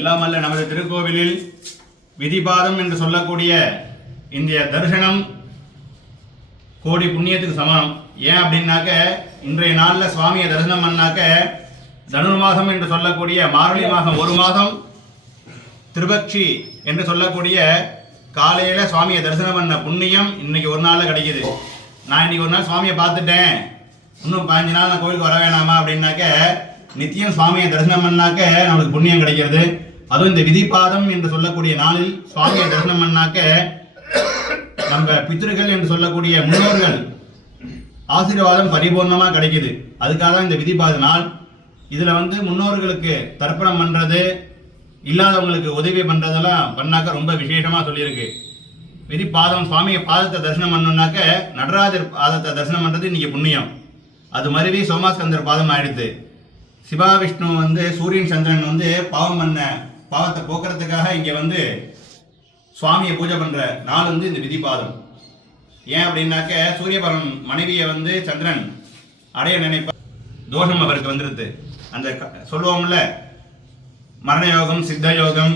எல்லாம் அல்ல நமது திருக்கோவிலில் விதிபாதம் என்று சொல்லக்கூடிய இந்த தரிசனம் கோடி புண்ணியத்துக்கு சமம். ஏன் அப்படின்னாக்க இன்றைய நாளில் சுவாமியை தரிசனம் பண்ணாக்க தனுர்மாசம் என்று சொல்லக்கூடிய மார்கழி மாதம் ஒரு மாதம் திருபக்ஷி என்று சொல்லக்கூடிய காலையில சுவாமியை தரிசனம் பண்ண புண்ணியம் இன்னைக்கு ஒரு நாளில் கிடைக்குது. நான் இன்னைக்கு ஒரு நாள் சுவாமியை பார்த்துட்டேன். இன்னும் பாஞ்சு நாள் நான் கோயிலுக்கு வர வேணாமா அப்படின்னாக்க நித்தியம் சுவாமியை தரிசனம் பண்ணாக்க நம்மளுக்கு புண்ணியம் கிடைக்கிறது. அதுவும் இந்த விதிபாதம் என்று சொல்லக்கூடிய நாளில் சுவாமியை தரிசனம் பண்ணாக்க நம்ம பித்திருக்கள் என்று சொல்லக்கூடிய முன்னோர்கள் ஆசீர்வாதம் பரிபூர்ணமாக கிடைக்குது. அதுக்காக தான் இந்த விதிபாத நாள். இதில் வந்து முன்னோர்களுக்கு தர்ப்பணம் பண்ணுறது இல்லாதவங்களுக்கு உதவி பண்ணுறதெல்லாம் பண்ணாக்க ரொம்ப விசேஷமாக சொல்லியிருக்கு. விதி பாதம் சுவாமியை பாதத்தை தரிசனம் பண்ணணும்னாக்க நடராஜர் பாதத்தை தரிசனம் பண்ணுறது இன்றைக்கி புண்ணியம். அது மருவி சோமாஸ்கந்தர் பாதம் ஆயிடுது. சிவா விஷ்ணு வந்து சூரியன் சந்திரன் வந்து பாவம் பண்ண பாவத்தை போக்குறதுக்காக இங்கே வந்து சுவாமியை பூஜை பண்ணுற நாள் வந்து இந்த விதிபாதம். ஏன் அப்படின்னாக்க சூரியபரன் மனைவியை வந்து சந்திரன் அடைய நினைப்பா தோஷம் அவருக்கு வந்துடுது அந்த க- சொல்லுவோம்ல மரண யோகம் சித்த யோகம்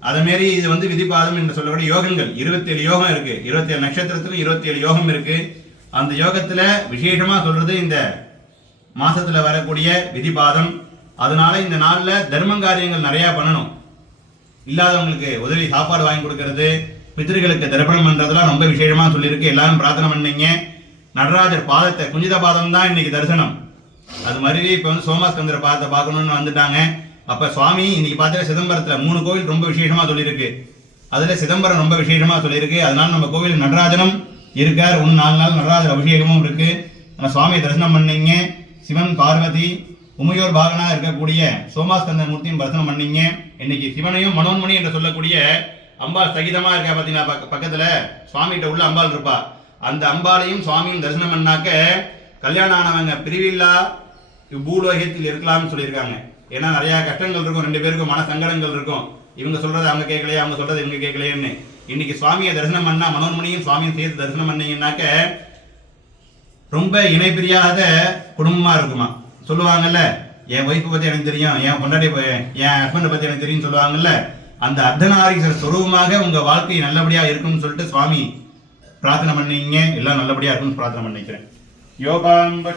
அது மாரி இது வந்து விதிபாதம் என்று சொல்லக்கூடிய யோகங்கள். இருபத்தேழு யோகம் இருக்குது இருபத்தேழு நட்சத்திரத்துக்கும் இருபத்தேழு யோகம் இருக்குது அந்த யோகத்தில் விசேஷமாக சொல்கிறது இந்த மாசத்துல வரக்கூடிய விதிபாதம். அதனால இந்த நாள்ல தர்மம் காரியங்கள் நிறைய பண்ணணும். இல்லாதவங்களுக்கு உதவி சாப்பாடு வாங்கி கொடுக்கறது பித்திருக்களுக்கு தர்ப்பணம் பண்ணுறதுலாம் ரொம்ப விசேஷமா சொல்லியிருக்கு. எல்லாரும் பிரார்த்தனை பண்ணீங்க. நடராஜர் பாதத்தை குஞ்சித பாதம் தான் இன்னைக்கு தரிசனம். அது மாதிரி இப்போ வந்து சோமாஸ்கந்தர் பாதத்தை பார்க்கணும்னு வந்துட்டாங்க. அப்ப சுவாமி இன்னைக்கு பார்த்தா சிதம்பரத்துல மூணு கோவில் ரொம்ப விசேஷமா சொல்லியிருக்கு. அதுல சிதம்பரம் ரொம்ப விசேஷமா சொல்லியிருக்கு. அதனால நம்ம கோவில் நடராஜனும் இருக்கார். ஒன்று நாலு நாள் நடராஜர் அபிஷேகமும் இருக்கு. ஆனா சுவாமியை தரிசனம் பண்ணீங்க. சிவன் பார்வதி உமையோர் பாகனாக இருக்கக்கூடிய சோமாஸ்கந்த மூர்த்தியும் தரிசனம் பண்ணீங்க. இன்னைக்கு சிவனையும் மனோன்மணி என்று சொல்லக்கூடிய அம்பாள் சகிதமா இருக்கா பார்த்தீங்கன்னா பக்க- பக்கத்துல சுவாமிகிட்ட உள்ள அம்பாள் இருப்பா. அந்த அம்பாளையும் சுவாமியும் தரிசனம் பண்ணாக்க கல்யாணம் ஆனவங்க பிரிவில்லா பூலோகத்தில் இருக்கலாம்னு சொல்லியிருக்காங்க. ஏன்னா நிறைய கஷ்டங்கள் இருக்கும். ரெண்டு பேருக்கும் மன சங்கடங்கள் இருக்கும். இவங்க சொல்றது அவங்க கேட்கலையே அவங்க சொல்றது இவங்க கேட்கலையேன்னு. இன்னைக்கு சுவாமியை தரிசனம் பண்ணா மனோன்மணியும் சுவாமியும் சேர்த்து தரிசனம் பண்ணீங்கன்னாக்க ரொம்ப இணை பிரியாத இருக்குமா? சொல்லுவாங்கல்ல என் ஒய்ஃபை பற்றி எனக்கு தெரியும் என் பொண்டாட்டி என் ஹஸ்பண்டை பற்றி எனக்கு தெரியும் சொல்லுவாங்கல்ல அந்த அர்த்தநாரீஸ்வரர் சுரூபமாக உங்கள் வாழ்க்கை நல்லபடியாக இருக்கும்னு சொல்லிட்டு சுவாமி பிரார்த்தனை பண்ணீங்க எல்லாம் நல்லபடியாக இருக்கும்னு பிரார்த்தனை பண்ணிக்கிறேன். யோகாம்ப